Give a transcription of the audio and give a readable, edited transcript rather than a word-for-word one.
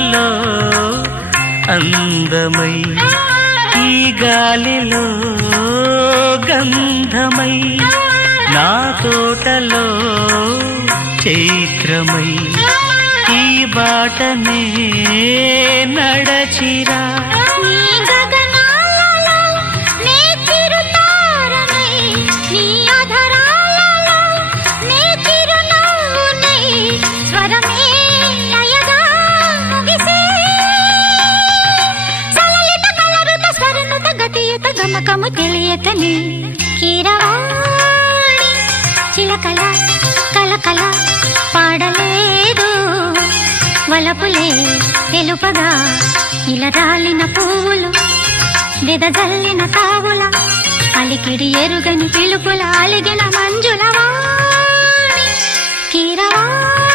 తోటలో అందమై ఈ గాలిలో గంధమై నా తోటలో చైత్రమై ఈ బాటనే నడచిరా గమకము తెలియతని కీరవాణి చిలకల కలకల పాడలేదు వలపులే తెలుపగా ఇలా రాలిన పువ్వులు వెదజల్లిన తావుల అలికిడి ఎరుగని పిలుపుల అలిగిన మంజుల వాణి కీరవాణి.